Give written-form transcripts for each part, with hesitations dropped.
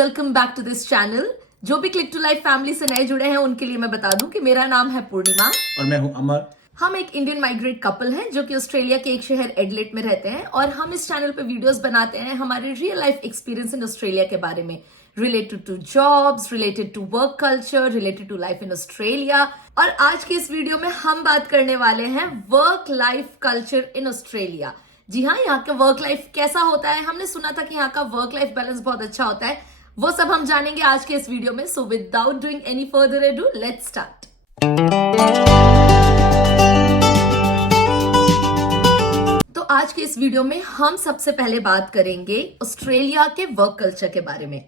Welcome back to this channel. जो भी click to life family से नए जुड़े हैं उनके लिए मैं बता दूं कि मेरा नाम है पूर्णिमा और मैं हूं अमर। हम एक इंडियन माइग्रेट कपल हैं जो कि ऑस्ट्रेलिया के एक शहर एडलेट में रहते हैं और हम इस चैनल पे वीडियोस बनाते हैं हमारे real life experience in Australia के बारे में, related to jobs, related to work culture, related to life in Australia. और आज के इस वीडियो में हम बात करने वाले हैं work life culture in Australia. जी हाँ, यहाँ का वर्क लाइफ कैसा होता है। हमने सुना था कि यहाँ का वर्क लाइफ बैलेंस बहुत अच्छा होता है, वो सब हम जानेंगे आज के इस वीडियो में। So without doing any further ado, let's start. तो आज के इस वीडियो में हम सबसे पहले बात करेंगे ऑस्ट्रेलिया के वर्क कल्चर के बारे में।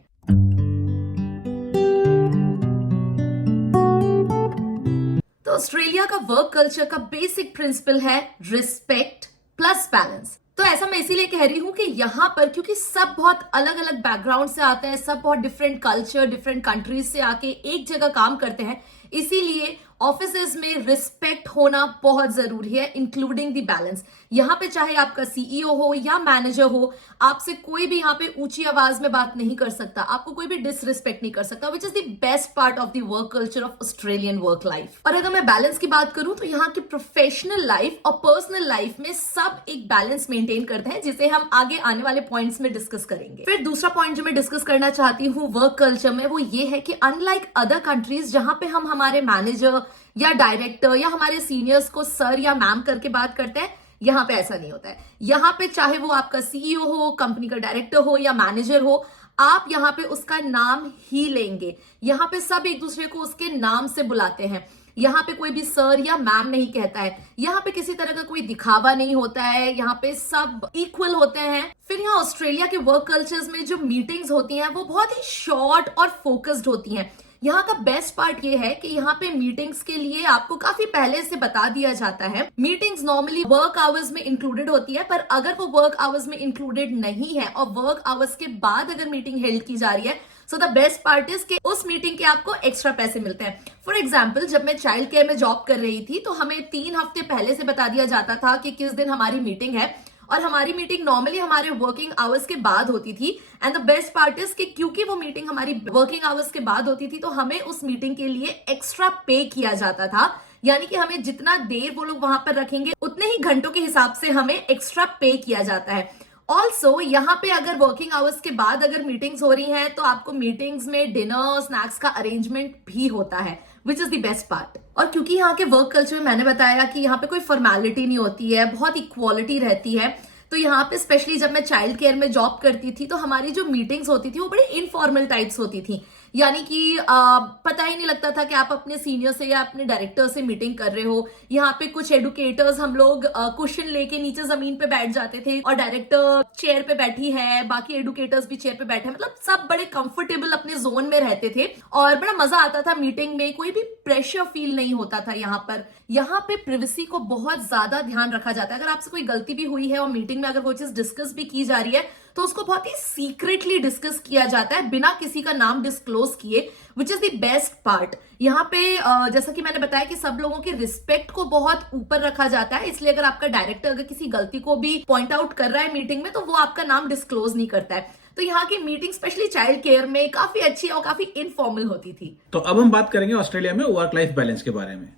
तो ऑस्ट्रेलिया का वर्क कल्चर का बेसिक प्रिंसिपल है रिस्पेक्ट प्लस बैलेंस। तो ऐसा मैं इसीलिए कह रही हूं कि यहाँ पर क्योंकि सब बहुत अलग अलग बैकग्राउंड से आते हैं, सब बहुत डिफरेंट कल्चर, डिफरेंट कंट्रीज से आके एक जगह काम करते हैं, इसीलिए ऑफिसेज में रिस्पेक्ट होना बहुत जरूरी है, इंक्लूडिंग द बैलेंस। यहाँ पे चाहे आपका सीईओ हो या मैनेजर हो, आपसे कोई भी यहाँ पे ऊंची आवाज में बात नहीं कर सकता, आपको कोई भी डिसरिस्पेक्ट नहीं कर सकता, विच is the best part of the work culture of Australian work life. और अगर मैं बैलेंस की बात करूं तो यहाँ की प्रोफेशनल लाइफ और पर्सनल लाइफ में सब एक बैलेंस मेंटेन करते हैं, जिसे हम आगे आने वाले पॉइंट्स में डिस्कस करेंगे। फिर दूसरा पॉइंट जो मैं डिस्कस करना चाहती हूँ वर्क कल्चर में, वो ये है कि अनलाइक अदर कंट्रीज जहां पे हम हमारे मैनेजर या डायरेक्टर या हमारे सीनियर्स को सर या मैम करके बात करते हैं, यहाँ पे ऐसा नहीं होता है। यहाँ पे चाहे वो आपका सीईओ हो, कंपनी का डायरेक्टर हो या मैनेजर हो, आप यहाँ पे उसका नाम ही लेंगे। यहाँ पे सब एक दूसरे को उसके नाम से बुलाते हैं। यहाँ पे कोई भी सर या मैम नहीं कहता है। यहाँ पे किसी तरह का कोई दिखावा नहीं होता है। यहाँ पे सब इक्वल होते हैं। फिर यहाँ ऑस्ट्रेलिया के वर्क कल्चर्स में जो मीटिंग्स होती हैं वो बहुत ही शॉर्ट और फोकस्ड होती हैं। यहाँ का बेस्ट पार्ट ये है कि यहाँ पे मीटिंग्स के लिए आपको काफी पहले से बता दिया जाता है। मीटिंग्स नॉर्मली वर्क आवर्स में इंक्लूडेड होती है, पर अगर वो वर्क आवर्स में इंक्लूडेड नहीं है और वर्क आवर्स के बाद अगर मीटिंग हेल्ड की जा रही है, so the best part is कि उस मीटिंग के आपको एक्स्ट्रा पैसे मिलते हैं। फॉर एग्जाम्पल, जब मैं चाइल्ड केयर में जॉब कर रही थी तो हमें 3 हफ्ते पहले से बता दिया जाता था कि किस दिन हमारी मीटिंग है, और हमारी मीटिंग नॉर्मली हमारे वर्किंग आवर्स के बाद होती थी। And the best part is कि क्योंकि वो मीटिंग हमारी वर्किंग आवर्स के बाद होती थी तो हमें उस मीटिंग के लिए एक्स्ट्रा पे किया जाता था। यानी कि हमें जितना देर वो लोग वहां पर रखेंगे उतने ही घंटों के हिसाब से हमें एक्स्ट्रा पे किया जाता है। ऑल्सो यहाँ पे अगर वर्किंग आवर्स के बाद अगर मीटिंग्स हो रही हैं तो आपको मीटिंग्स में डिनर स्नैक्स का अरेंजमेंट भी होता है, विच इज द बेस्ट पार्ट। और क्योंकि यहाँ के वर्क कल्चर में मैंने बताया कि यहाँ पे कोई फॉर्मेलिटी नहीं होती है, बहुत इक्वालिटी रहती है, तो यहाँ पे स्पेशली जब मैं चाइल्ड केयर में जॉब करती थी तो हमारी जो मीटिंग्स होती थी वो बड़ी इनफॉर्मल टाइप्स होती थी। यानी कि पता ही नहीं लगता था कि आप अपने सीनियर से या अपने डायरेक्टर से मीटिंग कर रहे हो। यहाँ पे कुछ एडुकेटर्स, हम लोग क्वेश्चन लेके नीचे जमीन पे बैठ जाते थे और डायरेक्टर चेयर पे बैठी है, बाकी एडुकेटर्स भी चेयर पे बैठे हैं, मतलब सब बड़े कंफर्टेबल अपने जोन में रहते थे और बड़ा मजा आता था मीटिंग में। कोई भी प्रेशर फील नहीं होता था यहाँ पर। यहाँ पे प्रिवेसी को बहुत ज्यादा ध्यान रखा जाता है। अगर आपसे कोई गलती भी हुई है और मीटिंग में अगर वो चीज डिस्कस भी की जा रही है तो उसको बहुत ही सीक्रेटली डिस्कस किया जाता है, बिना किसी का नाम डिस्क्लोज किए, विच इज द बेस्ट पार्ट। यहाँ पे जैसा कि मैंने बताया कि सब लोगों के रिस्पेक्ट को बहुत ऊपर रखा जाता है, इसलिए अगर आपका डायरेक्टर अगर किसी गलती को भी पॉइंट आउट कर रहा है मीटिंग में तो वो आपका नाम डिस्क्लोज नहीं करता है। तो यहाँ की मीटिंग स्पेशली चाइल्ड केयर में काफी अच्छी और काफी इनफॉर्मल होती थी। तो अब हम बात करेंगे ऑस्ट्रेलिया में वर्क लाइफ बैलेंस के बारे में।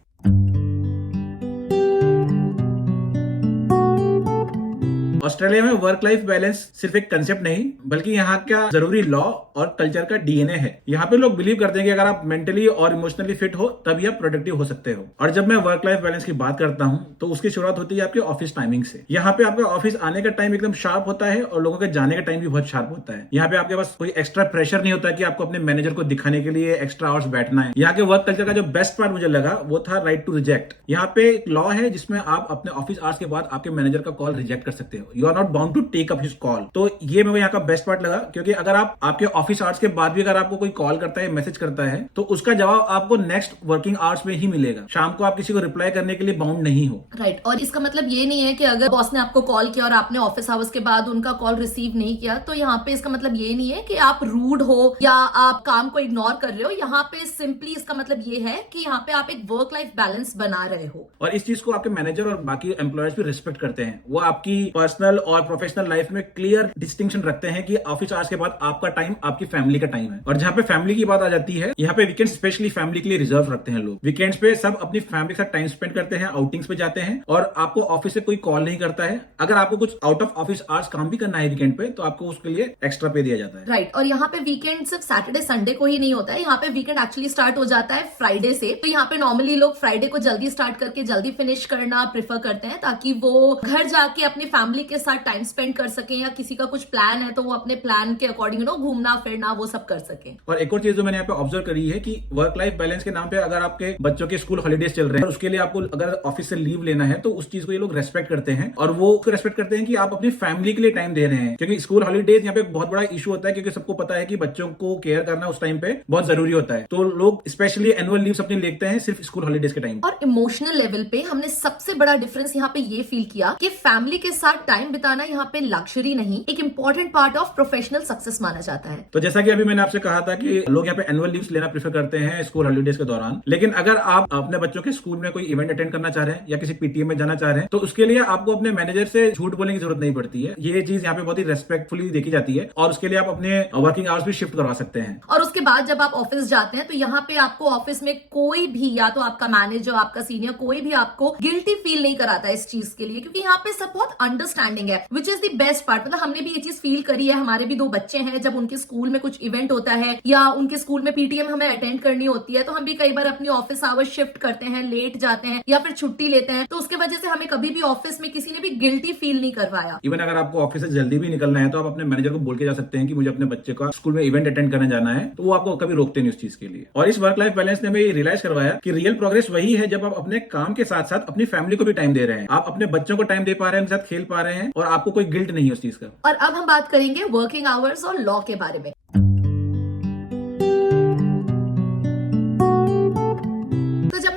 ऑस्ट्रेलिया में वर्क लाइफ बैलेंस सिर्फ एक कंसेप्ट नहीं बल्कि यहाँ का जरूरी लॉ और कल्चर का डीएनए है। यहाँ पे लोग बिलीव करते हैं कि अगर आप मेंटली और इमोशनली फिट हो तभी आप प्रोडक्टिव हो सकते हो। और जब मैं वर्क लाइफ बैलेंस की बात करता हूँ तो उसकी शुरुआत होती है आपके ऑफिस टाइमिंग से। यहाँ पे आपका ऑफिस आने का टाइम एकदम शार्प होता है और लोगों के जाने का टाइम भी बहुत शार्प होता है। यहाँ पे आपके पास कोई एक्स्ट्रा प्रेशर नहीं होता कि आपको अपने मैनेजर को दिखाने के लिए एक्स्ट्रा आवर्स बैठना है। यहाँ के वर्क कल्चर का जो बेस्ट पार्ट मुझे लगा वो था राइट टू रिजेक्ट। यहाँ पे एक लॉ है जिसमें आप अपने ऑफिस आवर्स के बाद आपके मैनेजर का कॉल रिजेक्ट कर सकते हो। You are not bound to take up his call. तो ये मेरे यहाँ का बेस्ट पार्ट लगा, क्योंकि अगर आप आपके ऑफिस आवर्स के बाद भी अगर आपको कोई कॉल करता है, मैसेज करता है, तो उसका जवाब आपको नेक्स्ट वर्किंग आवर्स में ही मिलेगा। शाम को आप किसी को रिप्लाई करने के लिए बाउंड नहीं हो। राइट। और इसका मतलब ये नहीं है कि अगर बॉस ने आपको कॉल किया और आपने ऑफिस आवर्स के बाद उनका कॉल रिसीव नहीं किया तो यहाँ पे इसका मतलब ये नहीं है कि आप रूड हो या आप काम को इग्नोर कर रहे हो। यहाँ पे सिंपली इसका मतलब ये है कि यहाँ पे आप एक वर्क लाइफ बैलेंस बना रहे हो। और इस चीज को आपके मैनेजर और बाकी एम्प्लॉयर्स भी रिस्पेक्ट करते हैं। वो आपकी पर्सनल पर्सनल और प्रोफेशनल लाइफ में क्लियर डिस्टिंक्शन रखते हैं कि ऑफिस आवर्स के बाद आपका टाइम आपकी फैमिली का टाइम है। और जहां पे फैमिली की बात आ जाती है, यहाँ पे वीकेंड स्पेशली फैमिली के लिए रिजर्व रखते हैं लोग। वीकेंड्स पे सब अपनी फैमिली के साथ टाइम स्पेंड करते हैं, आउटिंग्स पे जाते हैं और आपको ऑफिस से कोई कॉल नहीं करता है। अगर आपको कुछ आउट ऑफ ऑफिस आवर्स काम भी करना है वीकेंड पे, तो आपको उसके लिए एक्स्ट्रा पे दिया जाता है। राइट। और यहाँ पे वीकेंड सिर्फ सैटरडे संडे को ही नहीं होता है, यहाँ पे वीकेंड एक्चुअली स्टार्ट हो जाता है फ्राइडे से। तो यहाँ पे नॉर्मली लोग फ्राइडे को जल्दी स्टार्ट करके जल्दी फिनिश करना प्रेफर करते हैं, ताकि वो घर जाके अपनी फैमिली के साथ टाइम स्पेंड कर सकें, या किसी का कुछ प्लान है तो वो अपने प्लान के अकॉर्डिंग घूमना फिरना वो सब कर सके। और एक और चीज जो मैंने यहाँ पे ऑब्जर्व करी है कि वर्क लाइफ बैलेंस के नाम पे अगर आपके बच्चों के स्कूल हॉलीडेज चल रहे हैं और उसके लिए आपको अगर ऑफिस से लीव लेना है, तो उस चीज को ये लोग रेस्पेक्ट करते हैं और वो उसको रेस्पेक्ट करते हैं कि आप अपनी फैमिली के लिए टाइम दे रहे हैं। क्योंकि स्कूल हॉलीडेज यहाँ पे बहुत बड़ा इशू होता है, क्योंकि सबको पता है कि बच्चों को केयर करना उस टाइम पे बहुत जरूरी होता है। तो लोग स्पेशली एनुअल लीव्स अपनी लेते हैं सिर्फ स्कूल हॉलीडेज के टाइम। और इमोशनल लेवल पे हमने सबसे बड़ा डिफरेंस यहाँ पे ये फील किया कि फैमिली के साथ टाइम बिताना यहाँ पे लग्जरी नहीं, एक important part of professional success माना जाता है। तो जैसा कि अभी मैंने आपसे कहा था कि लोग यहाँ पे एनुअल लीव्स लेना प्रेफर करते हैं स्कूल हॉलीडेज के दौरान, लेकिन अगर आप अपने बच्चों के स्कूल में कोई इवेंट अटेंड करना चाह रहे हैं या किसी पीटीएम में जाना चाह रहे हैं, तो उसके लिए आपको अपने मैनेजर से झूठ बोलने की जरूरत नहीं पड़ती है। ये चीज यहाँ पे बहुत ही रेस्पेक्टफुली देखी जाती है और उसके लिए आप अपने वर्किंग आवर्स भी शिफ्ट करवा सकते हैं। और उसके बाद जब आप ऑफिस जाते हैं तो यहाँ पे आपको ऑफिस में कोई भी, या तो आपका मैनेजर, आपका सीनियर, कोई भी आपको गिल्टी फील नहीं कराता इस चीज के लिए, क्योंकि यहाँ पे सब बहुत अंडरस्टैंडिंग है, विच इज द बेस्ट पार्ट। मतलब हमने भी ये चीज फील करी है, हमारे भी 2 बच्चे हैं, जब उनके स्कूल में कुछ इवेंट होता है या उनके स्कूल में पीटीएम हमें अटेंड करनी होती है, तो हम भी कई बार अपनी ऑफिस आवर्स शिफ्ट करते हैं, लेट जाते हैं या फिर छुट्टी लेते हैं। तो उसके वजह से हमें कभी भी ऑफिस में किसी ने भी गिल्टी फील नहीं करवाया। इवन अगर आपको ऑफिस से जल्दी भी निकलना है, तो आप अपने मैनेजर को बोल के जा सकते हैं कि मुझे अपने बच्चे का स्कूल में इवेंट अटेंड करने जाना है, तो वो आपको कभी रोकते नहीं उस चीज के लिए। और इस वर्क लाइफ बैलेंस ने हमें रियलाइज करवाया कि रियल प्रोग्रेस वही है जब आप अपने काम के साथ साथ अपनी फैमिली को भी टाइम दे रहे हैं, आप अपने बच्चों को टाइम दे पा रहे हैं, उनके साथ खेल पा रहे हैं और आपको कोई गिल्ट नहीं है उस चीज का। और अब हम बात करेंगे वर्किंग आवर्स और लॉ के बारे में।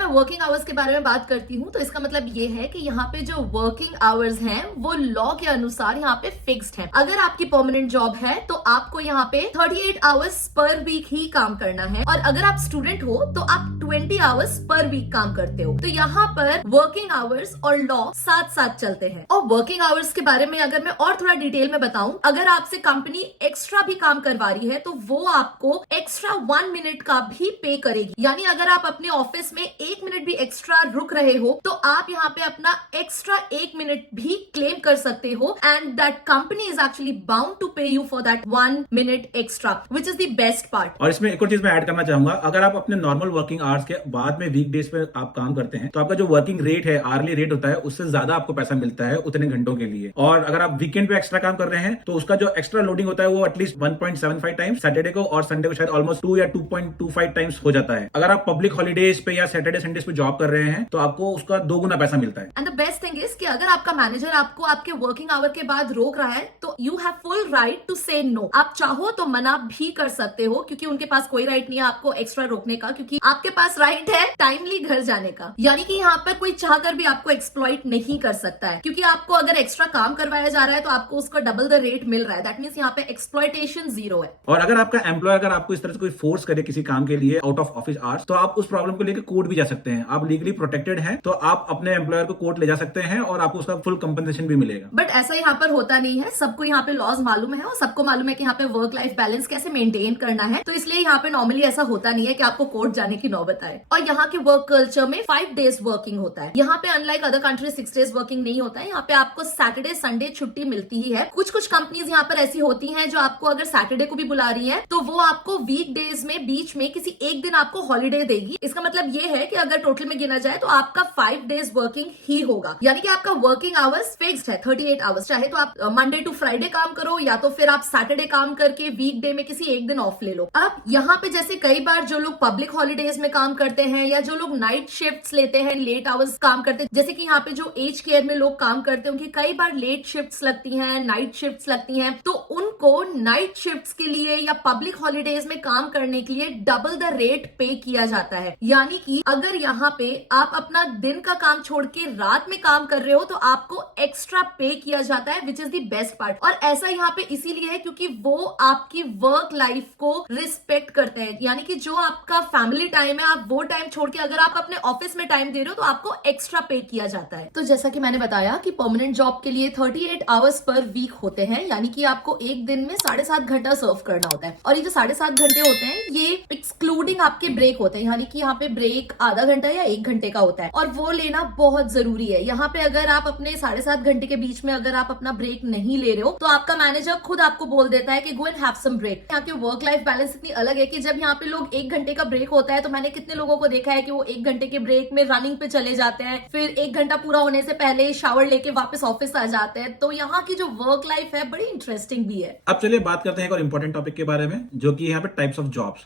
वर्किंग आवर्स के बारे में बात करती हूँ तो इसका मतलब ये है कि यहाँ पे जो वर्किंग आवर्स हैं वो लॉ के अनुसार यहाँ पे फिक्स्ड हैं। अगर आपकी परमानेंट जॉब है तो आपको यहाँ पे 38 आवर्स पर वीक ही काम करना है, और अगर आप स्टूडेंट हो तो आप 20 आवर्स पर वीक काम करते हो। तो यहाँ पर वर्किंग आवर्स और लॉ साथ साथ चलते हैं। और वर्किंग आवर्स के बारे में अगर मैं और थोड़ा डिटेल में बताऊं, अगर आपसे कंपनी एक्स्ट्रा भी काम करवा रही है तो वो आपको एक्स्ट्रा 1 मिनट का भी पे करेगी। यानी अगर आप अपने ऑफिस में 1 मिनट भी एक्स्ट्रा रुक रहे हो तो आप यहाँ पे अपना एक्स्ट्रा 1 मिनट भी क्लेम कर सकते हो, and that company is actually bound to pay you for that 1 minute extra, which is the best part. और इसमें एक और चीज मैं ऐड करना चाहूंगा, अगर आप अपने नॉर्मल वर्किंग आवर्स के बाद में वीक डेज पे आप काम करते हैं तो आपका जो वर्किंग रेट है, आर्ली रेट होता है, उससे ज्यादा आपको पैसा मिलता है उतने घंटों के लिए। और अगर आप वीकेंड पे एक्स्ट्रा काम कर रहे हैं तो उसका जो एक्स्ट्रा लोडिंग होता है वो एटलीस्ट 1.75 टाइम्स सैटरडे को, और संडे को शायद ऑलमोस्ट 2 या 2.25 टाइम्स हो जाता है। अगर आप पब्लिक हॉलीडेज पे या सैटरडे संडेज पे जॉब कर रहे हैं तो आपको उसका 2 गुना पैसा मिलता है। And the best thing is कि अगर आपका मैनेजर आपको आपके वर्किंग आवर के बाद रोक रहा है तो you have full right to say no. आप चाहो तो मना भी कर सकते हो, क्योंकि उनके पास कोई राइट नहीं है आपको एक्स्ट्रा रोकने का, क्योंकि आपके पास राइट है टाइमली घर जाने का। यानी कि यहाँ पर कोई चाहकर भी आपको एक्सप्लॉइट नहीं कर सकता है, क्योंकि आपको अगर एक्स्ट्रा काम करवाया जा रहा है तो आपको उसका डबल द रेट मिल रहा है। दैट मींस यहाँ पे एक्सप्लॉइटेशन 0 है। और अगर आपका एम्प्लॉयर अगर आपको इस तरह से कोई फोर्स करे किसी काम के लिए आउट ऑफ ऑफिस आवर्स, तो आप उस प्रॉब्लम को लेकर कोर्ट भी जा सकते हैं। आप लीगली प्रोटेक्टेड हैं, तो आप अपने एम्प्लॉयर को कोर्ट ले जा सकते हैं और आपको उसका फुल कंपनसेशन भी मिलेगा। बट ऐसा यहाँ पर होता नहीं है। सबको यहाँ पे लॉज मालूम है और सबको मालूम है कि यहाँ पे वर्क लाइफ बैलेंस कैसे मेंटेन करना है, तो इसलिए यहाँ पे नॉर्मली ऐसा होता नहीं है कि आपको कोर्ट जाने की नौबत आए। और यहाँ के वर्क कल्चर में 5 डेज वर्किंग होता है। यहाँ पे unlike other country 6 days working नहीं होता है। यहाँ पे आपको सैटरडे संडे छुट्टी मिलती ही है। कुछ कंपनीज यहाँ पर ऐसी होती हैं जो आपको अगर सैटरडे को भी बुला रही है तो वो आपको वीक डेज में बीच में किसी एक दिन आपको हॉलीडे देगी। इसका मतलब ये है कि अगर टोटल में गिना जाए तो आपका 5 डेज वर्किंग ही होगा। यानी कि आपका वर्किंग आवर्स फिक्स्ड है 38 आवर्स। चाहे तो आप मंडे टू फ्राइडे काम करो या तो फिर आप सैटरडे काम करके वीक डे में किसी एक दिन ऑफ ले लो। अब यहाँ पे जैसे कई बार जो लोग पब्लिक हॉलीडेज में काम करते हैं या जो लोग नाइट शिफ्ट्स लेते हैं, लेट आवर्स काम करते हैं, जैसे कि यहाँ पे जो एज केयर में लोग काम करते हैं उनकी कई बार लेट शिफ्ट्स लगती हैं, नाइट शिफ्ट्स लगती हैं, तो उनको नाइट शिफ्ट्स के लिए या पब्लिक हॉलीडेज में काम करने के लिए डबल द रेट पे किया जाता है। यानी कि अगर यहाँ पे आप अपना दिन का काम छोड़ के रात में काम कर रहे हो तो आपको एक्स्ट्रा पे किया जाता है, विच इज द बेस्ट पार्ट। और ऐसा यहाँ पे इसीलिए है क्योंकि वो आपकी वर्क लाइफ को रिस्पेक्ट करते हैं, यानी कि जो आपका फैमिली टाइम है आप वो टाइम छोड़ के अगर आप अपने ऑफिस में टाइम दे रहे हो तो आपको एक्स्ट्रा पे किया जाता है। तो जैसा कि मैंने बताया कि परमानेंट जॉब के लिए 38 आवर्स पर वीक होते हैं, यानी कि आपको एक दिन में 7.5 घंटा सर्व करना होता है। और ये जो 7.5 घंटे होते हैं ये एक्सक्लूडिंग आपके ब्रेक होते हैं, यानी कि यहाँ पे ब्रेक आधा घंटा या 1 घंटे का होता है और वो लेना बहुत जरूरी है। यहाँ पे अगर आप अपने 7.5 घंटे के बीच में अगर आप अपना ब्रेक नहीं ले रहे हो तो आपका मैनेजर खुद आपको बोल देता है कि go and have some break. यहाँ के वर्क लाइफ बैलेंस इतनी अलग है कि जब यहाँ पे लोग 1 घंटे का ब्रेक होता है तो मैंने कितने लोगों को देखा है कि वो 1 घंटे के ब्रेक में रनिंग पे चले जाते हैं, फिर 1 घंटा पूरा होने से पहले शावर लेके वापस ऑफिस आ जाते हैं। तो यहाँ की जो वर्क लाइफ है बड़ी इंटरेस्टिंग भी है। अब चलिए बात करते हैं एक और इम्पोर्टेंट टॉपिक के बारे में, जो कि यहाँ पे टाइप्स ऑफ जॉब्स।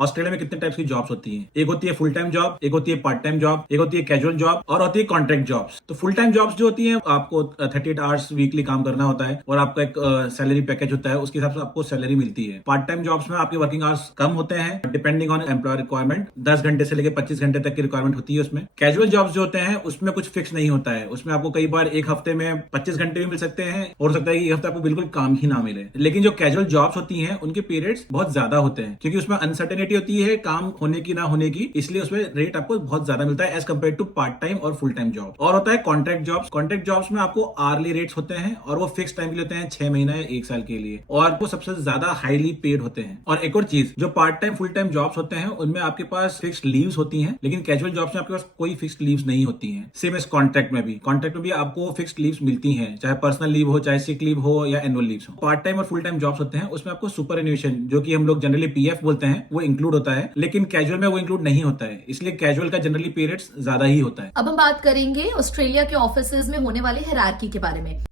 ऑस्ट्रेलिया में कितने टाइप्स की जॉब्स होती हैं? एक होती है फुल टाइम जॉब, एक होती है पार्ट टाइम जॉब, एक होती है कैजुअल जॉब और होती है कॉन्ट्रैक्ट जॉब्स। तो फुल टाइम जॉब्स जो होती हैं आपको 38 आवर्स वीकली काम करना होता है और आपका एक सैलरी पैकेज होता है, उसके हिसाब से आपको सैलरी मिलती है। पार्ट टाइम जॉब्स में आपके वर्किंग आवर्स कम होते हैं डिपेंडिंग ऑन एम्प्लॉयर रिक्वायरमेंट, 10 घंटे से लेकर 25 घंटे तक की रिक्वायरमेंट होती है उसमें। कैजुअल जॉब्स जो होते हैं उसमें कुछ फिक्स नहीं होता है, उसमें आपको कई बार एक हफ्ते में 25 घंटे भी मिल सकते हैं और हो सकता है कि एक हफ्ते आपको बिल्कुल काम ही ना मिले। लेकिन जो कैजुअल जॉब्स होती हैं उनके पीरियड्स बहुत ज्यादा होते हैं क्योंकि उसमें अनसर्टेनिटी होती है काम होने की ना होने की, इसलिए उसमें रेट आपको बहुत ज्यादा मिलता है as compare to part time और फुल टाइम जॉब। और होता है कॉन्ट्रैक्ट जॉब्स। कॉन्ट्रैक्ट जॉब्स में आपको आर्ली रेट्स होते हैं और वो फिक्स टाइम के लिए होते हैं, 6 महीना या 1 साल के लिए, और वो सबसे ज्यादा हाईली पेड होते हैं। और एक और चीज, जो part time full time jobs होते हैं उनमें आपके पास फिक्स्ड लीव्स होती हैं, लेकिन कैजुअल जॉब्स में आपके पास कोई फिक्स्ड लीव्स नहीं होती हैं। सेम एज कॉन्ट्रैक्ट में भी, कॉन्ट्रैक्ट में भी आपको फिक्स्ड लीव्स मिलती हैं, चाहे पर्सनल लीव हो, चाहे सिक लीव हो या एनुअल लीव्स हो। पार्ट टाइम और फुल टाइम जॉब्स होते हैं उसमें आपको सुपर एन्युएशन, जो कि हम लोग जनरली पीएफ बोलते हैं, वो इंक्लूड होता है, लेकिन कैजुअल में वो इंक्लूड नहीं होता है, इसलिए कैजुअल का जनरली पीरियड्स ज्यादा ही होता है। अब हम बात करेंगे ऑस्ट्रेलिया के ऑफिसेज में होने वाले हायरार्की के बारे में।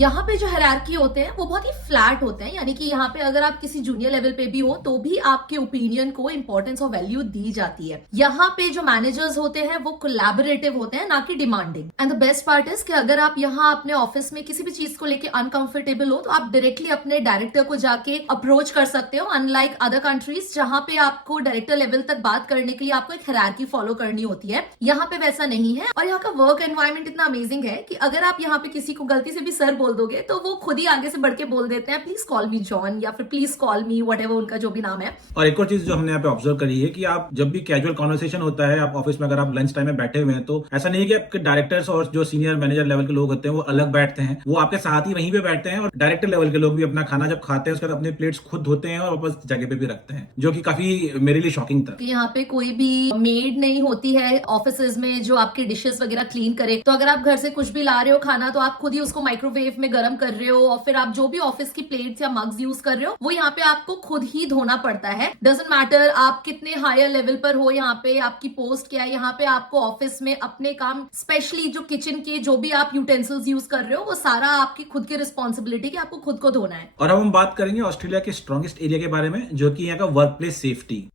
यहाँ पे जो हायरार्की होते हैं वो बहुत ही फ्लैट होते हैं, यानी कि यहाँ पे अगर आप किसी जूनियर लेवल पे भी हो तो भी आपके ओपिनियन को इंपॉर्टेंस और वैल्यू दी जाती है। यहाँ पे जो मैनेजर्स होते हैं वो कोलैबोरेटिव होते हैं, ना कि demanding. And the best part is कि अगर आप यहाँ अपने ऑफिस में किसी भी चीज को लेके अनकंफर्टेबल हो तो आप डायरेक्टली अपने डायरेक्टर को जाके अप्रोच कर सकते हो, अनलाइक अदर कंट्रीज जहाँ पे आपको डायरेक्टर लेवल तक बात करने के लिए आपको एक हायरार्की फॉलो करनी होती है। यहाँ पे वैसा नहीं है और यहाँ का वर्क एनवायरनमेंट इतना अमेजिंग है कि अगर आप यहाँ पे किसी को गलती से भी सर बोल दोगे तो वो खुद ही आगे से बढ़ के बोल देते हैं, प्लीज कॉल मी जॉन या फिर प्लीज कॉल मी व्हाटएवर उनका जो भी नाम है। और एक और चीज जो हमने यहाँ पे ऑब्जर्व करी है कि आप जब भी कैजुअल कॉन्वर्सेशन होता है आप ऑफिस में, अगर आप लंच टाइम में बैठे हुए हैं तो ऐसा नहीं है कि आपके डायरेक्टर्स और जो सीनियर मैनेजर लेवल के लोग होते हैं वो अलग बैठते हैं, वो आपके साथ ही वहीं पे बैठते हैं। और डायरेक्टर लेवल के लोग भी अपना खाना जब खाते हैं उसके बाद अपने प्लेट्स खुद धोते हैं और वापस जगह पे भी रखते हैं, जो कि काफी मेरे लिए शॉकिंग था। यहाँ पे कोई भी मेड नहीं होती है ऑफिसेज में जो आपके डिशेस वगैरह क्लीन करे। तो अगर आप घर से कुछ भी ला रहे हो खाना तो आप खुद ही उसको माइक्रोवेव में गर्म कर रहे हो और फिर आप जो भी ऑफिस की प्लेट्स या मग्स यूज कर रहे हो वो यहाँ पे आपको खुद ही धोना पड़ता है। डजंट मैटर आप कितने हायर लेवल पर हो, यहाँ पे आपकी पोस्ट क्या है, यहाँ पे आपको ऑफिस में अपने काम, स्पेशली जो किचन के जो भी आप यूटेंसिल्स यूज कर रहे हो वो सारा आपकी खुद की रिस्पॉन्सिबिलिटी कि आपको खुद को धोना है। और अब हम बात करेंगे ऑस्ट्रेलिया के स्ट्रॉन्गेस्ट एरिया के बारे में, जो कि यहाँ का work place safety.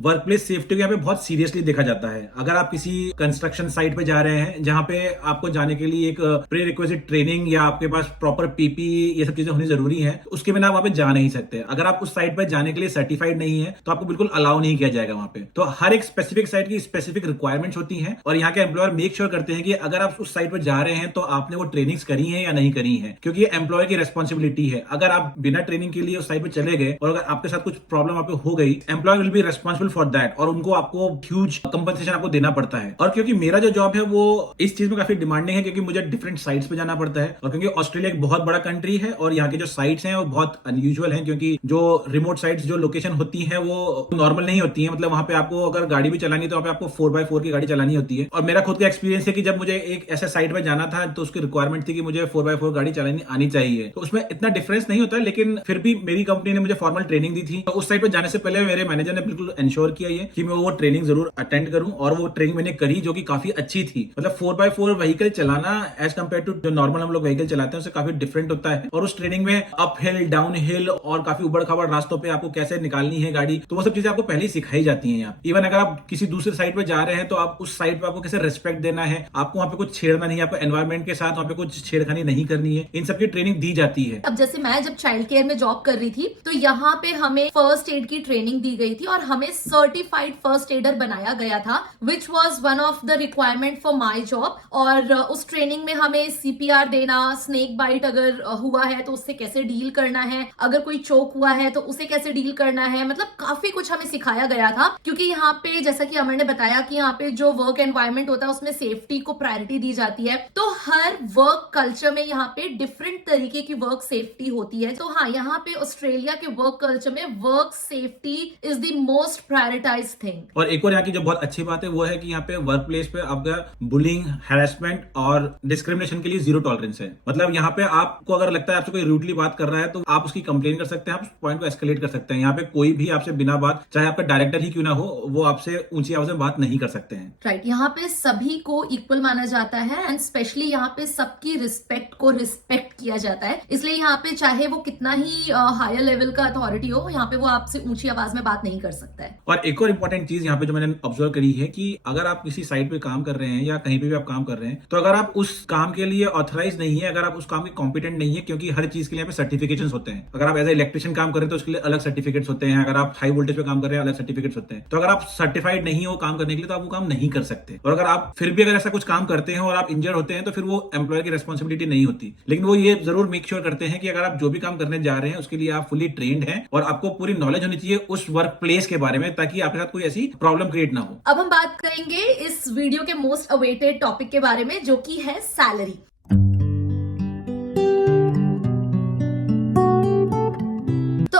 Work place safety को यहाँ पे बहुत सीरियसली देखा जाता है। अगर आप किसी कंस्ट्रक्शन साइट पे जा रहे हैं जहाँ पे आपको जाने के लिए एक प्री रिक्विजिट ट्रेनिंग या आपके पास प्रॉपर पीपीई ये सब चीजें होनी जरूरी है, उसके बिना आप वहाँ पे जा नहीं सकते। अगर आप उस साइट पे जाने के लिए सर्टिफाइड नहीं है तो आपको बिल्कुल अलाउ नहीं किया जाएगा वहाँ पे। तो हर एक स्पेसिफिक साइट की स्पेसिफिक रिक्वायरमेंट्स होती हैं और यहाँ के एम्प्लॉयर मेक श्योर करते हैं कि अगर आप उस साइट पर जा रहे हैं तो आपने वो ट्रेनिंग्स करी है या नहीं करी है, क्योंकि ये एम्प्लॉयर की रेस्पॉन्सिबिलिटी है। अगर आप बिना ट्रेनिंग के लिए उस साइट पर चले गए और अगर आपके साथ कुछ प्रॉब्लम वहाँ पे हो गई, employer will be responsible for that और उनको आपको ह्यूज कंपनसेशन आपको देना पड़ता है। और क्योंकि मेरा जो जॉब है वो इस चीज में काफी डिमांडिंग है, क्योंकि मुझे डिफरेंट साइट्स पे जाना पड़ता है और क्योंकि ऑस्ट्रेलिया एक बहुत बड़ा कंट्री है और यहाँ की जो साइट्स हैं वो बहुत अनयूजुअल हैं, क्योंकि जो रिमोट साइट्स जो लोकेशन होती है वो नॉर्मल नहीं होती है। मतलब वहां पे आपको अगर गाड़ी भी चलानी है तो वहाँ पे आपको 4x4 की गाड़ी चलानी होती है। और मेरा खुद का एक्सपीरियंस है कि जब मुझे एक ऐसे साइट पे जाना था तो उसकी रिक्वायरमेंट थी कि मुझे 4x4 गाड़ी चलानी आनी चाहिए। तो उसमें इतना डिफरेंस नहीं होता, लेकिन फिर भी मेरी कंपनी ने मुझे फॉर्मल ट्रेनिंग दी थी। तो उस साइट पे जाने से पहले मेरे मैनेजर ने बिल्कुल एंश्योर इंश्योर किया ये कि मैं वो ट्रेनिंग जरूर अटेंड करूं, और वो ट्रेनिंग मैंने करी जो कि काफी अच्छी थी। मतलब 4x4 व्हीकल चलाना एज कम्पेयर टू जो नॉर्मल हम लोग व्हीकल चलाते हैं उससे काफी डिफरेंट होता है। और उस ट्रेनिंग में अप हिल, डाउन हिल और काफी उबड़ खाबड़ रास्तों पे आपको कैसे निकालनी है गाड़ी, तो वो सब चीजें आपको पहले ही सिखाई जाती है। यहाँ इवन अगर आप किसी दूसरे साइड पे जा रहे हैं तो आप उस साइड पे आपको कैसे रिस्पेक्ट देना है, आपको वहाँ पे कुछ छेड़ना नहीं है, आपको एनवायरमेंट के साथ वहाँ पे कुछ छेड़खानी नहीं करनी है, इन सबकी ट्रेनिंग दी जाती है। अब जैसे मैं जब चाइल्ड केयर में जॉब कर रही थी तो यहाँ पे हमें फर्स्ट एड की ट्रेनिंग दी गई थी और हमें सर्टिफाइड फर्स्ट एडर बनाया गया था, which was one of the requirement for my job. और उस ट्रेनिंग में हमें सीपीआर देना, स्नेक बाइट अगर हुआ है तो उससे कैसे डील करना है, अगर कोई चोक हुआ है तो उसे कैसे डील करना है, मतलब काफी कुछ हमें सिखाया गया था। क्योंकि यहाँ पे जैसा कि अमर ने बताया कि यहाँ पे जो वर्क एनवायरनमेंट होता है उसमें सेफ्टी को प्रायोरिटी दी जाती है, तो हर वर्क कल्चर में यहाँ पे डिफरेंट तरीके की वर्क सेफ्टी होती है। तो हाँ, यहाँ पे ऑस्ट्रेलिया के वर्क कल्चर में work safety is the most prioritise thing. और एक और यहाँ की जो बहुत अच्छी बात है वो है कि यहाँ पे वर्क प्लेस पे आपका बुलिंग, हैरेसमेंट और डिस्क्रिमिनेशन के लिए जीरो टॉलरेंस है। मतलब यहाँ पे आपको अगर लगता है आपसे कोई रूडली बात कर रहा है तो आप उसकी कंप्लेन कर सकते हैं, आप पॉइंट को एस्केलेट कर सकते हैं। यहाँ पे कोई भी आपसे बिना बात, चाहे आपका डायरेक्टर ही क्यों ना हो, वो आपसे ऊंची आवाज में बात नहीं कर सकते हैं। राइट, यहाँ पे सभी को इक्वल माना जाता है एंड स्पेशली यहाँ पे सबकी रिस्पेक्ट को रिस्पेक्ट किया जाता है। इसलिए यहाँ पे चाहे वो कितना ही हायर लेवल का अथॉरिटी हो, यहाँ पे वो आपसे ऊंची आवाज में बात नहीं कर सकता है। और एक और इम्पोर्टेंट चीज यहाँ पे जो मैंने ऑब्जर्व करी है कि अगर आप किसी साइट पे काम कर रहे हैं या कहीं पे भी आप काम कर रहे हैं, तो अगर आप उस काम के लिए ऑथराइज नहीं है, अगर आप उस काम के कॉम्पिटेंट नहीं है, क्योंकि हर चीज के लिए सर्टिफिकेशंस होते हैं। अगर आप एज ए इलेक्ट्रिशियन काम कर रहे हैं तो उसके लिए अलग सर्टिफिकेट्स होते हैं, अगर आप हाई वोल्टेज पे काम कर रहे हैं अलग सर्टिफिकेट्स होते हैं। तो अगर आप सर्टिफाइड नहीं हो काम करने के लिए तो आप वो काम नहीं कर सकते। और अगर आप फिर भी अगर ऐसा कुछ काम करते हैं और आप इंजर्ड होते हैं तो फिर वो एम्प्लॉयर की रेस्पॉन्सिबिलिटी नहीं होती। लेकिन वो ये जरूर मेक श्योर करते हैं कि अगर आप जो भी काम करने जा रहे हैं उसके लिए आप फुली ट्रेंड हैं और आपको पूरी नॉलेज होनी चाहिए उस वर्क प्लेस के बारे में, ताकि आपके साथ कोई ऐसी प्रॉब्लम क्रिएट ना हो। अब हम बात करेंगे इस वीडियो के मोस्ट अवेटेड टॉपिक के बारे में, जो कि है सैलरी।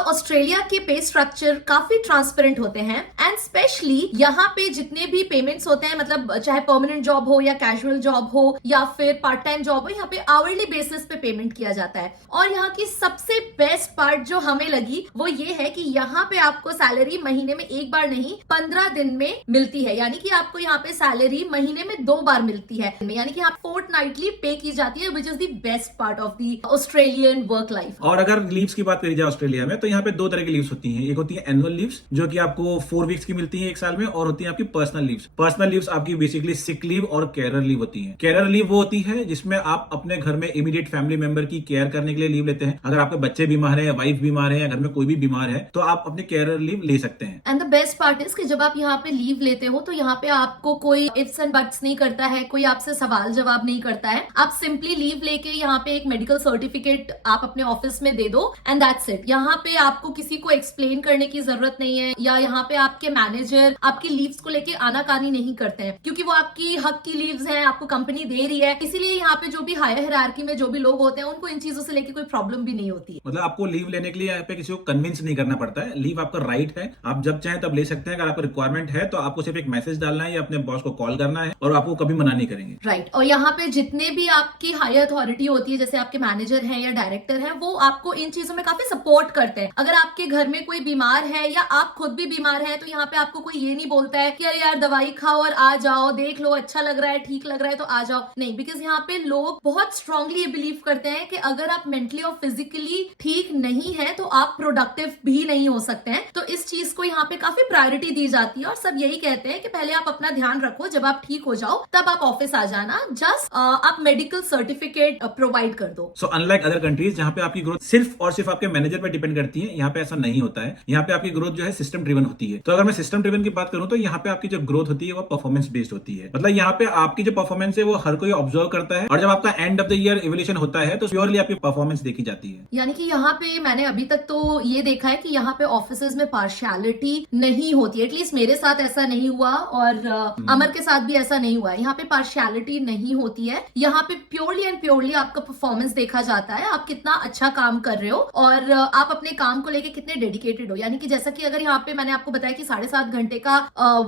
ऑस्ट्रेलिया के पे स्ट्रक्चर काफी ट्रांसपेरेंट होते हैं एंड स्पेशली यहाँ पे जितने भी पेमेंट्स होते हैं, मतलब चाहे परमानेंट जॉब हो या कैजुअल जॉब हो या फिर पार्ट टाइम जॉब हो, यहाँ पे आवरली बेसिस पे पेमेंट किया जाता है। और यहाँ की सबसे बेस्ट पार्ट जो हमें लगी वो ये है कि यहाँ पे आपको सैलरी महीने में एक बार नहीं 15 दिन में मिलती है, यानी कि आपको यहाँ पे सैलरी महीने में 2 बार मिलती है, यानी कि आप फोर्टनाइटली पे की जाती है, विच is the best part of the Australian work life. और अगर लीव्स की बात करी जाए ऑस्ट्रेलिया में, तो यहाँ पे 2 तरह की लीव्स होती हैं। एक होती है एनुअल लीव्स जो कि आपको 4 वीक्स की मिलती है एक साल में, और होती है आपकी पर्सनल लीव्स। पर्सनल लीव्स आपकी बेसिकली सिक लीव और केयर लीव होती है। केयर लीव वो होती है जिसमें आप अपने घर में इमीडिएट फैमिली मेंबर की केयर करने के लिए लीव लेते हैं। अगर आपके बच्चे बीमार है या वाइफ बीमार है या घर में कोई भी बीमार है तो आप अपने केयर लीव ले सकते हैं। And the best part is कि जब आप यहाँ पे लीव लेते हो तो यहाँ पे आपको कोई इफ्स एंड बट्स नहीं करता है, कोई आपसे सवाल जवाब नहीं करता है। आप सिंपली लीव लेके यहाँ पे एक मेडिकल सर्टिफिकेट आप अपने ऑफिस में दे दो एंड दैट्स इट। यहाँ पे आपको किसी को एक्सप्लेन करने की जरूरत नहीं है, या यहाँ पे आपके मैनेजर आपकी लीव्स को लेके आनाकानी नहीं करते हैं, क्योंकि वो आपकी हक की लीव्स हैं, आपको कंपनी दे रही है। इसीलिए यहाँ पे जो भी हायर हायरार्की में जो भी लोग होते हैं उनको इन चीजों से लेके कोई प्रॉब्लम भी नहीं होती है। मतलब आपको लीव लेने के लिए यहाँ पे किसी को कन्विंस नहीं करना पड़ता है। लीव आपका राइट है, आप जब चाहें तब ले सकते हैं। अगर आपको रिक्वायरमेंट है तो आपको सिर्फ एक मैसेज डालना है या अपने बॉस को कॉल करना है और आपको कभी मना नहीं करेंगे। राइट। और यहाँ पे जितने भी आपकी हायर अथॉरिटी होती है, जैसे आपके मैनेजर हैं या डायरेक्टर हैं, वो आपको इन चीजों में काफी सपोर्ट करते हैं। अगर आपके घर में कोई बीमार है या आप खुद भी बीमार है तो यहाँ पे आपको कोई ये नहीं बोलता है कि अरे यार दवाई खाओ और आ जाओ, देख लो अच्छा लग रहा है, ठीक लग रहा है तो आ जाओ। नहीं, बिकॉज यहाँ पे लोग बहुत स्ट्रांगली ये बिलीव करते हैं कि अगर आप मेंटली और फिजिकली ठीक नहीं है तो आप प्रोडक्टिव भी नहीं हो सकते हैं। तो इस चीज को यहाँ पे काफी प्रायोरिटी दी जाती है और सब यही कहते हैं कि पहले आप अपना ध्यान रखो, जब आप ठीक हो जाओ तब आप ऑफिस आ जाना, जस्ट आप मेडिकल सर्टिफिकेट प्रोवाइड कर दो। सो अनलाइक अदर कंट्रीज जहाँ पे आपकी ग्रोथ सिर्फ और सिर्फ आपके मैनेजर पे डिपेंड करती है, यहाँ पे ऐसा नहीं होता है। यहाँ पे आपकी ग्रोथ जो है सिस्टम ड्रिवन होती है। तो अगर मैं सिस्टम ड्रिवन की बात करूं तो यहाँ पे आपकी जो ग्रोथ होती है वो परफॉर्मेंस बेस्ड होती है। मतलब यहाँ पे आपकी जो परफॉर्मेंस है वो हर कोई ऑब्जर्व करता है, और जब आपका end of the year evolution होता है तो प्योरली आपकी परफॉर्मेंस देखी जाती है। यानी कि यहाँ पे मैंने अभी तक तो ये देखा है कि यहाँ पे ऑफिसेज में पार्शियलिटी नहीं होती है। एटलीस्ट मेरे साथ ऐसा नहीं हुआ और अमर के साथ भी ऐसा नहीं हुआ है। यहाँ पे पार्शियलिटी नहीं होती है। यहाँ पे प्योरली एंड प्योरली आपका परफॉर्मेंस देखा जाता है, आप कितना अच्छा काम कर रहे हो और आप अपने काम काम को लेके कितने डेडिकेटेड हो। यानी कि जैसा कि अगर यहाँ पे मैंने आपको बताया कि 7.5 घंटे का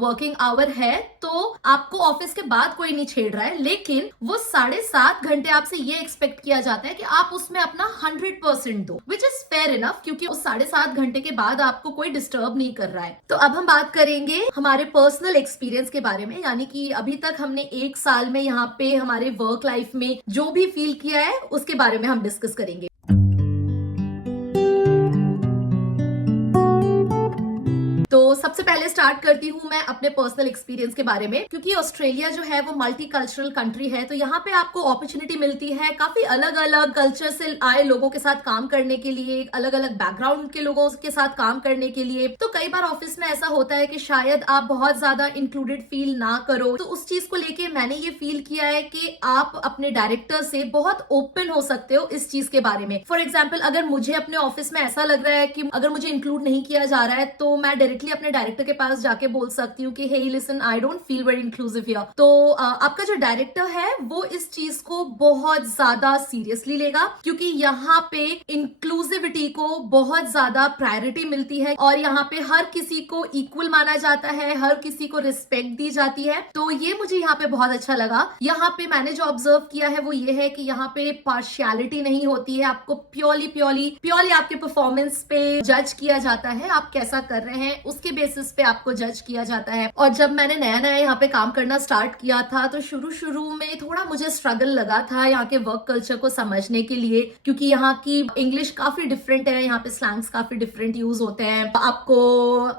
वर्किंग आवर है, तो आपको ऑफिस के बाद कोई नहीं छेड़ रहा है, लेकिन वो 7.5 घंटे आपसे ये एक्सपेक्ट किया जाता है कि आप उसमें अपना 100% दो, विच इज फेयर इनफ, क्योंकि उस 7.5 घंटे के बाद आपको कोई डिस्टर्ब नहीं कर रहा है। तो अब हम बात करेंगे हमारे पर्सनल एक्सपीरियंस के बारे में, यानी कि अभी तक हमने 1 साल में यहाँ पे हमारे वर्क लाइफ में जो भी फील किया है उसके बारे में हम डिस्कस करेंगे। तो सबसे पहले स्टार्ट करती हूँ मैं अपने पर्सनल एक्सपीरियंस के बारे में, क्योंकि ऑस्ट्रेलिया जो है वो मल्टी कल्चरल कंट्री है, तो यहाँ पे आपको अपॉर्चुनिटी मिलती है काफी अलग अलग कल्चर से आए लोगों के साथ काम करने के लिए, अलग अलग बैकग्राउंड के लोगों के साथ काम करने के लिए। तो कई बार ऑफिस में ऐसा होता है कि शायद आप बहुत ज्यादा इंक्लूडेड फील ना करो, तो उस चीज को लेके मैंने ये फील किया है कि आप अपने डायरेक्टर से बहुत ओपन हो सकते हो इस चीज के बारे में। फॉर एग्जाम्पल, अगर मुझे अपने ऑफिस में ऐसा लग रहा है कि अगर मुझे इंक्लूड नहीं किया जा रहा है, तो मैं डायरेक्टली अपने डायरेक्टर के पास जाके बोल सकती हूँ कि hey listen, I don't feel very inclusive here. तो आपका जो डायरेक्टर है वो इस चीज को बहुत ज्यादा सीरियसली लेगा, क्योंकि यहाँ पे इंक्लूसिविटी को बहुत ज्यादा प्रायोरिटी मिलती है और यहाँ पे हर किसी को इक्वल माना जाता है, हर किसी को रिस्पेक्ट दी जाती है। तो ये मुझे यहाँ पे बहुत अच्छा लगा। यहाँ पे मैंने जो ऑब्जर्व किया है वो ये है कि यहाँ पे पार्शियलिटी नहीं होती है, आपको प्योरली आपके परफॉर्मेंस पे जज किया जाता है, आप कैसा कर रहे हैं उसके बेसिस पे आपको जज किया जाता है। और जब मैंने नया यहाँ पे काम करना स्टार्ट किया था, तो शुरू में थोड़ा मुझे स्ट्रगल लगा था यहाँ के वर्क कल्चर को समझने के लिए, क्योंकि यहाँ की इंग्लिश काफी डिफरेंट है, यहाँ पे स्लैंग्स काफी डिफरेंट यूज होते हैं, आपको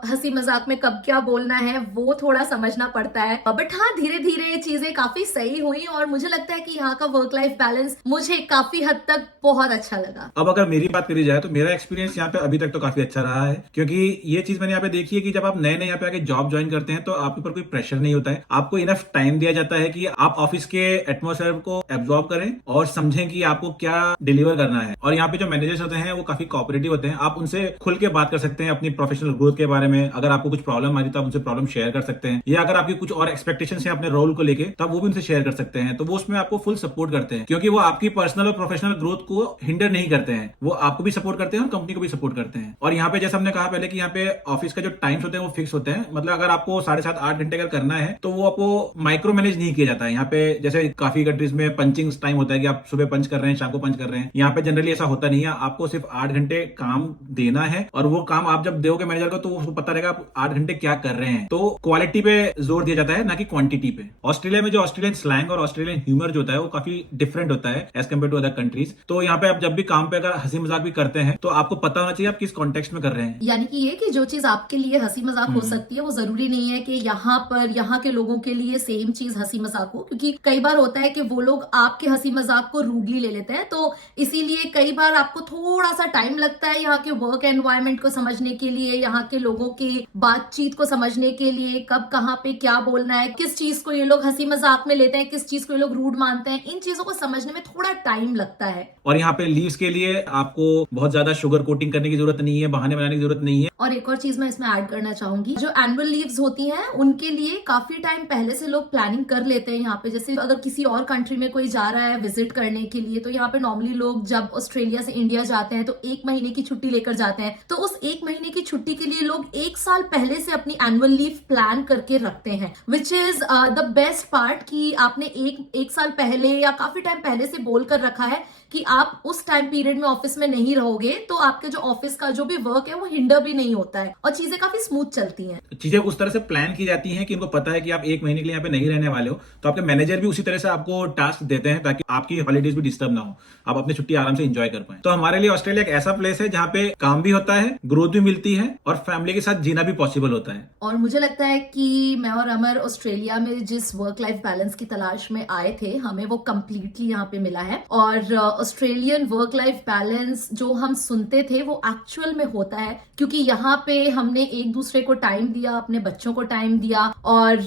हंसी मजाक में कब क्या बोलना है वो थोड़ा समझना पड़ता है। बट हाँ, धीरे धीरे चीजें काफी सही हुई और मुझे लगता है कि यहाँ का वर्क लाइफ बैलेंस मुझे काफी हद तक बहुत अच्छा लगा। अब अगर मेरी बात करी जाए तो मेरा एक्सपीरियंस यहाँ पे अभी तक तो काफी अच्छा रहा है, क्योंकि ये चीज मैंने यहाँ पे देखी है कि जब आप नए यहाँ पे आके जॉब ज्वाइन करते हैं तो आपके ऊपर कोई प्रेशर नहीं होता है, आपको इनफ टाइम दिया जाता है कि आप ऑफिस के एटमॉस्फेयर को एब्जॉर्ब करें और समझें कि आपको क्या डिलीवर करना है। और यहाँ पे जो मैनेजर्स होते हैं वो काफी कोऑपरेटिव होते हैं, आप उनसे खुल के बात कर सकते हैं अपनी प्रोफेशनल ग्रोथ के बारे में। अगर आपको कुछ प्रॉब्लम आ रही है तो आप उनसे प्रॉब्लम शेयर कर सकते हैं, या अगर आपकी कुछ और एक्सपेक्टेशन है अपने रोल को लेके तब वो भी उनसे शेयर कर सकते हैं। तो वो उसमें आपको फुल सपोर्ट करते हैं, क्योंकि वो आपकी पर्सनल और प्रोफेशनल ग्रोथ को हिंडर नहीं करते हैं, वो आपको भी सपोर्ट करते हैं और कंपनी को भी सपोर्ट करते हैं। और यहाँ पे जैसे हमने कहा पहले कि यहाँ पे ऑफिस का जो टाइम्स होते हैं वो फिक्स होते हैं, मतलब अगर आपको 7.5-8 घंटे का करना है तो वो आपको माइक्रो मैनेज नहीं किया जाता है। यहाँ पे जैसे काफी कंट्रीज में पंचिंग टाइम होता है कि आप सुबह पंच कर रहे हैं, शाम को पंच कर रहे हैं, यहाँ पे जनरली ऐसा होता नहीं है। आपको सिर्फ 8 घंटे काम देना है और वो काम आप जब दोगे मैनेजर को तो उसको पता रहेगा आप 8 घंटे क्या कर रहे हैं। तो क्वालिटी पे जोर दिया जाता है, ना कि क्वांटिटी पे। ऑस्ट्रेलिया में जो ऑस्ट्रेलियन स्लैंग और ऑस्ट्रेलियन ह्यूमर जो होता है वो काफी डिफरेंट होता है as compare to other countries. तो यहाँ पे आप जब भी काम पे अगर हंसी मजाक भी करते हैं तो आपको पता होना चाहिए आप किस कॉन्टेक्स्ट में कर रहे हैं। यानी कि ये कि जो चीज आपके लिए हंसी मजाक हो सकती है वो जरूरी नहीं है कि यहाँ के लोगों के लिए सेम चीज हंसी मजाक हो, क्योंकि कई बार होता है कि वो लोग आपके हंसी मजाक को रूडली ले लेते हैं। तो इसीलिए कई बार आपको थोड़ा सा टाइम लगता है यहाँ के वर्क एनवायरनमेंट को समझने के लिए, यहाँ के लोगों की बातचीत को समझने के लिए, कब कहाँ पे क्या बोलना है, किस चीज को ये लोग हंसी मजाक में लेते हैं, किस चीज को ये लोग रूड मानते हैं, इन चीजों को समझने में थोड़ा टाइम लगता है। और यहाँ पे लीव्स के लिए आपको बहुत ज्यादा शुगर कोटिंग करने की जरूरत नहीं है, बहाने बनाने की जरूरत नहीं है। और एक और चीज मैं इसमें ऐड करना चाहूंगी, जो एनुअल लीव्स होती हैं उनके लिए काफी टाइम पहले से लोग प्लानिंग कर लेते हैं। यहाँ पे जैसे अगर किसी और कंट्री में कोई जा रहा है विजिट करने के लिए, तो यहाँ पे नॉर्मली लोग जब ऑस्ट्रेलिया से इंडिया जाते हैं तो 1 महीने की छुट्टी लेकर जाते हैं। तो उस 1 महीने की छुट्टी के लिए लोग 1 साल पहले से अपनी एनुअल लीव प्लान करके रखते हैं, विच इज द बेस्ट पार्ट कि आपने एक साल पहले या काफी टाइम पहले से बोल कर रखा है कि आप उस टाइम पीरियड में ऑफिस में नहीं रहोगे, तो आपके जो ऑफिस का जो भी वर्क है वो हिंडर भी नहीं होता है और चीजें काफी स्मूथ चलती हैं। चीजें उस तरह से प्लान की जाती हैं कि इनको पता है कि आप 1 महीने के लिए यहाँ पे नहीं रहने वाले हो, तो आपके मैनेजर भी उसी तरह से आपको टास्क देते हैं ताकि आपकी हॉलीडेज भी डिस्टर्ब ना हो, आप अपनी छुट्टी आराम से एंजॉय कर पाए। तो हमारे लिए ऑस्ट्रेलिया एक ऐसा प्लेस है जहाँ पे काम भी होता है, ग्रोथ भी मिलती है और फैमिली के साथ जीना भी पॉसिबल होता है। और मुझे लगता है कि मैं और अमर ऑस्ट्रेलिया में जिस वर्क लाइफ बैलेंस की तलाश में आए थे, हमें वो कंप्लीटली यहाँ पे मिला है। और ऑस्ट्रेलियन वर्क लाइफ बैलेंस जो हम सुनते थे वो एक्चुअल में होता है, क्योंकि यहाँ पे हमने एक दूसरे को टाइम दिया, अपने बच्चों को टाइम दिया और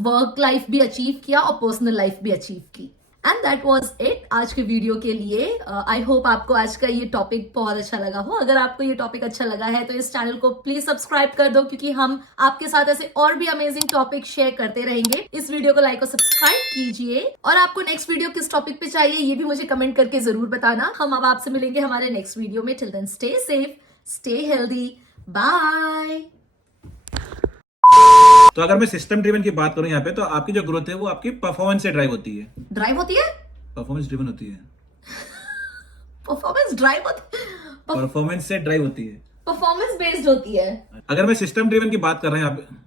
वर्क लाइफ भी अचीव किया और पर्सनल लाइफ भी अचीव की। एंड दैट वॉज इट आज के वीडियो के लिए। आई होप आपको आज का ये टॉपिक बहुत अच्छा लगा हो। अगर आपको ये टॉपिक अच्छा लगा है तो इस चैनल को प्लीज सब्सक्राइब कर दो, क्योंकि हम आपके साथ ऐसे और भी अमेजिंग टॉपिक शेयर करते रहेंगे। इस वीडियो को लाइक और सब्सक्राइब कीजिए, और आपको नेक्स्ट वीडियो किस टॉपिक पे चाहिए ये भी मुझे कमेंट करके जरूर बताना। हम अब आपसे मिलेंगे हमारे नेक्स्ट वीडियो में। Till then stay safe, stay healthy, bye. तो अगर मैं सिस्टम ड्रिवन की बात करूं यहाँ पे, तो आपकी जो ग्रोथ है वो आपकी परफॉर्मेंस से ड्राइव होती है। ड्राइव होती है? परफॉर्मेंस ड्रिवन होती है। परफॉर्मेंस ड्राइव होती परफॉर्मेंस से ड्राइव होती है। परफॉर्मेंस बेस्ड होती है। अगर मैं सिस्टम ड्रिवन की बात कर रहे हैं यहाँ पे,